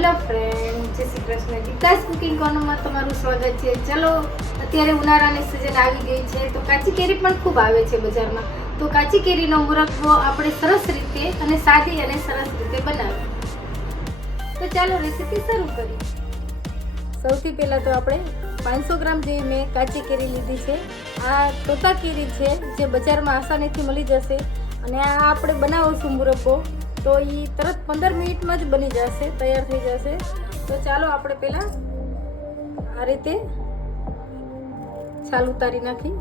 Hello friend, જય Shri Krishna. Vikas cooking કોર્નરમાં તમારું સ્વાગત છે. ચલો, અત્યારે ઉનાળાની સિઝન આવી ગઈ છે, તો કાચી કેરી પણ ખૂબ આવે છે બજારમાં. તો કાચી કેરીનો મુરબ્બો આપણે સરસ રીતે અને સાદી અને સરસ રીતે બનાવીએ. તો ચાલો રેસીપી શરૂ કરીએ. સૌથી પહેલાં તો આપણે પાંચસો ગ્રામ જેવી મેં કાચી કેરી લીધી છે. આ તોતા કેરી છે, જે બજારમાં આસાનીથી મળી જશે. અને આ આપણે બનાવશું મુરબ્બો તો એ તરત પંદર મિનિટમાં જ બની જશે, તૈયાર થઈ જશે. તો ચાલો આપણે પહેલાં આ રીતે છાલ ઉતારી નાખી.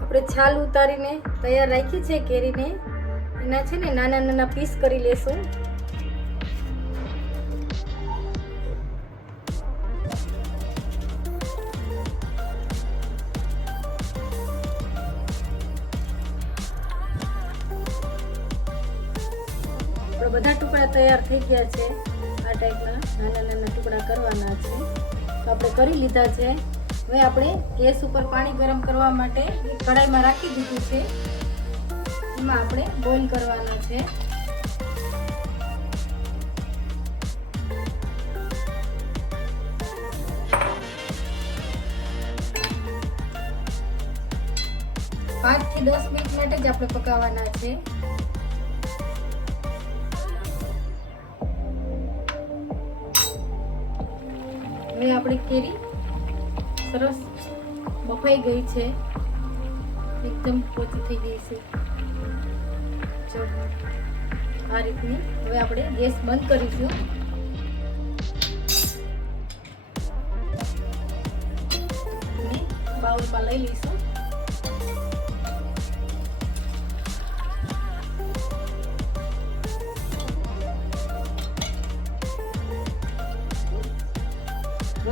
આપણે છાલ ઉતારીને તૈયાર રાખી છે કેરીને. એના છે ને નાના નાના પીસ કરી લેશું. આપણે બધા ટુકડા તૈયાર થઈ ગયા છે આ ટાઈપના. નાના નાના ટુકડા કરવાના છે. તો આપણે કરી લીધા છે. હવે આપણે ગેસ ઉપર પાણી ગરમ કરવા માટે કઢાઈમાં રાખી દીધું છે. એમાં આપણે બોઇલ કરવાના છે. પાંચથી દસ મિનિટ માટે જ આપણે પકાવવાના છે. હવે આપણી કેરી. સરસ બફાઈ ગઈ છે. એકદમ પોચી થઈ ગઈ છે. આ રીતની. હવે આપણે ગેસ બંધ કરીશું. બાઉલમાં લઈ લઈશું.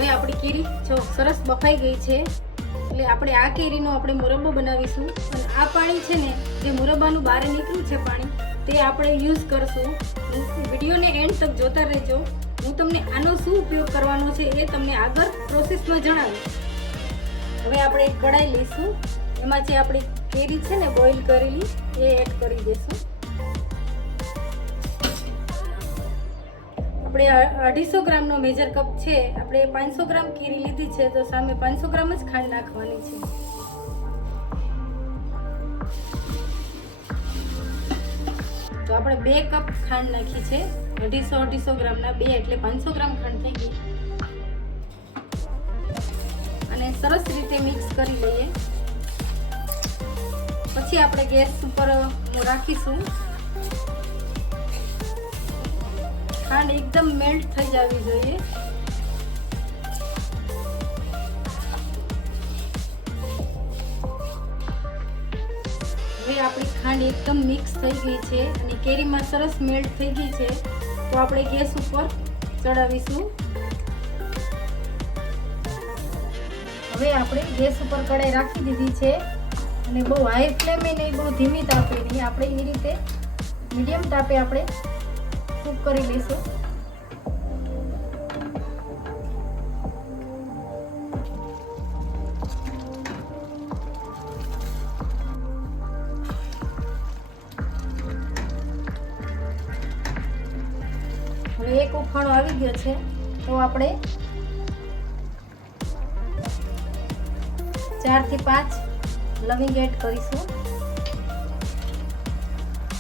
હવે આપણી કેરી જો સરસ બફાઈ ગઈ છે, એટલે આપણે આ કેરીનો આપણે મુરબ્બો બનાવીશું. અને આ પાણી છે ને, જે મુરબ્બાનું બહાર નીકળ્યું છે પાણી, તે આપણે યુઝ કરશું. વિડીયોને એન્ડ તક જોતા રહેજો. હું તમને આનો શું ઉપયોગ કરવાનો છે એ તમને આગળ પ્રોસેસમાં જણાવીશ. હવે આપણે એક કઢાઈ લઈશું. એમાં જે આપણી કેરી છે ને બોઇલ કરેલી, એ એડ કરી દઈશું. આપણે અઢીસો ગ્રામનો મેજર કપ છે, આપણે પાંચસો ગ્રામ કેરી લીધી છે, તો સામે પાંચસો ગ્રામ જ ખાંડ નાખવાની છે. તો આપણે બે કપ ખાંડ નાખી છે, અઢીસો અઢીસો ગ્રામના બે, એટલે પાંચસો ગ્રામ ખાંડ થઈ ગઈ. અને સરસ રીતે મિક્સ કરી લઈએ. પછી આપણે ગેસ ઉપર રાખીશું. ખાંડ એકદમ મેલ્ટ થઈ જવી જોઈએ. હવે આપણી ખાંડ એકદમ મિક્સ થઈ ગઈ છે અને કેરીમાં સરસ મેલ્ટ થઈ ગઈ છે. તો આપણે ગેસ ઉપર ચડાવીશું. હવે આપણે ગેસ ઉપર કઢાઈ રાખી દીધી છે અને બહુ હાઈ ફ્લેમે નહીં, બહુ ધીમી તાપે નહીં. આપણે એ રીતે મીડિયમ તાપે આપણે કૂક કરી લઈશું. એક ઉફાણો આવી ગયો છે, તો આપણે ચારથી પાંચ લવિંગ એડ કરીશું.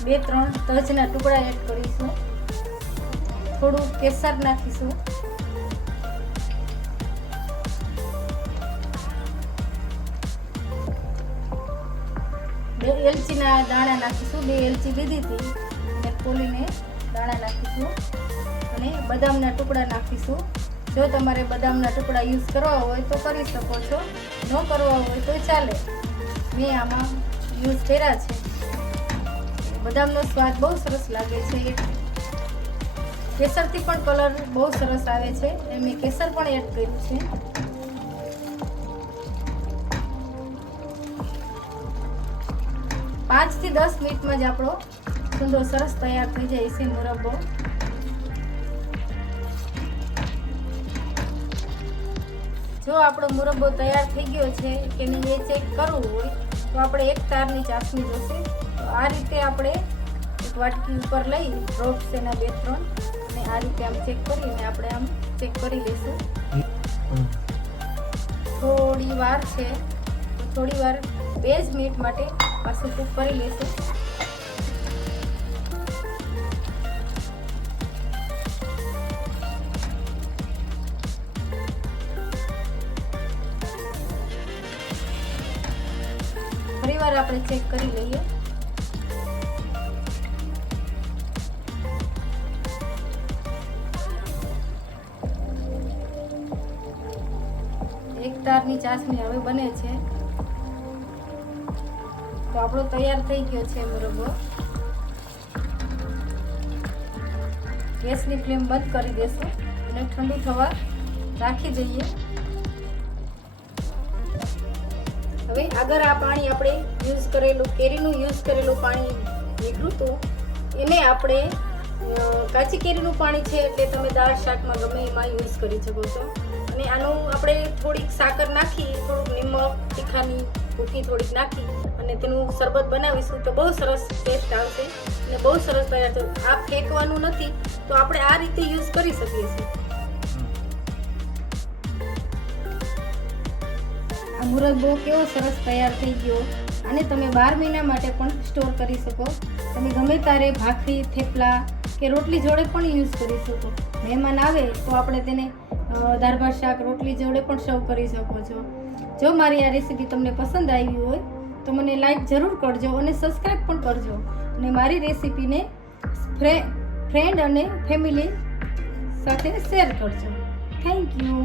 બે, ત્રણ તજના ટુકડા એડ કરીશું. થોડું કેસર નાખીશું. બે એલચીના દાણા નાખીશું. બે એલચી લીધી હતી. અને ખોલીને દાણા નાખીશું. અને બદામના ટુકડા નાખીશું. જો તમારે બદામના ટુકડા યુઝ કરવા હોય તો કરી શકો છો. ન કરવા હોય તો ચાલે. મેં આમાં યુઝ કર્યા છે. બદામનો સ્વાદ બહુ સરસ લાગે છે. કેસરથી પણ કલર બહુ સરસ આવે છે. એ મેં કેસર પણ એડ કર્યું છે. પાંચથી દસ મિનિટમાં જ આપણો સુંદર સરસ તૈયાર થઈ જાય છે મુરબ્બો જો આપણો મુરબ્બો તૈયાર થઈ ગયો છે કે નહીં એ ચેક કરવું હોય, તો આપણે એક તારની ચાસણી જોશે. તો આ રીતે આપણે એક વાટકી ઉપર લઈ ડ્રોપ્સ એના બે ત્રણ અને આ રીતે આમ ચેક કરીને આપણે આમ ચેક કરી લઈશું. થોડી વાર છે. થોડી વાર બે જ મિનિટ માટે પાછું કૂક કરી લઈશું. ફરી વાર આપણે ચેક કરી લઈએ. એક તારની ચાસણી હવે બને છે. તો આપણો તૈયાર થઈ ગયો છે મુરબ્બો ગેસની ફ્લેમ બંધ કરી દેશું અને ઠંડુ થવા રાખી દઈએ. હવે આગળ આ પાણી આપણે યુઝ કરેલું, કેરીનું યુઝ કરેલું પાણી નીકળ્યું હતું. એને આપણે કાચી કેરીનું પાણી છે એટલે તમે દાળ શાકમાં ગમે એમાં યુઝ કરી શકો છો. અને આનું આપણે થોડીક સાકર નાખી, થોડુંક નિમક, તીખાની ભૂકી થોડીક નાખી અને તેનું શરબત બનાવીશું તો બહુ સરસ ટેસ્ટ આવશે. અને બહુ સરસ તૈયાર થશે આ ફેંકવાનું નથી, તો આપણે આ રીતે યુઝ કરી શકીએ છીએ. આ મુરબ્બો કેવો સરસ તૈયાર થઈ ગયો અને તમે બાર મહિના માટે પણ સ્ટોર કરી શકો. તમે ગમે ત્યારે ભાખરી, થેપલા કે રોટલી જોડે પણ યુઝ કરી શકો. મહેમાન આવે તો આપણે તેને દાળ ભાત શાક, રોટલી જોડે પણ સર્વ કરી શકો છો. જો મારી આ રેસીપી તમને પસંદ આવી હોય, તો મને લાઈક જરૂર કરજો અને સબસ્ક્રાઈબ પણ કરજો. અને મારી રેસીપીને ફ્રેન્ડ અને ફેમિલી સાથે શેર કરજો. Thank you